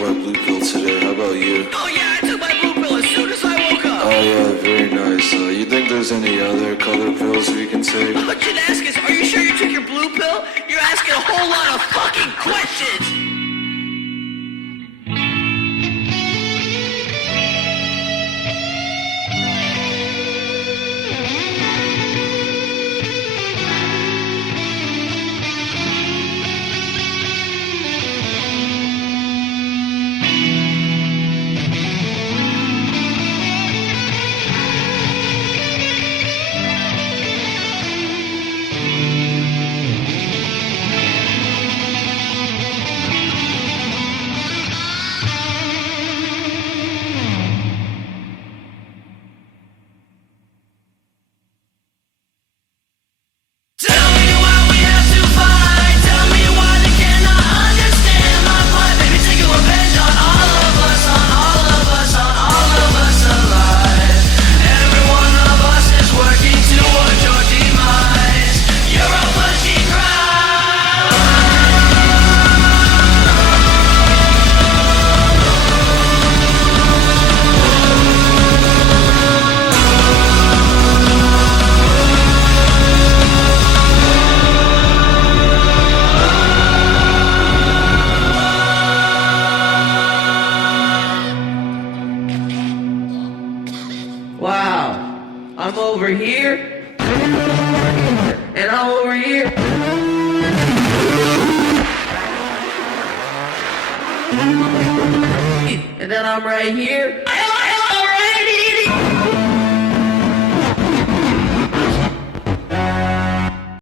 my blue pill today. How about you? Oh yeah, I took my blue pill as soon as I woke up. Oh yeah, very nice. You think there's any other color pills we can take? What you'd ask is, are you sure you took your blue pill? You're asking a whole lot of fucking questions. Wow, I'm over here, and I'm over here, and then I'm right here.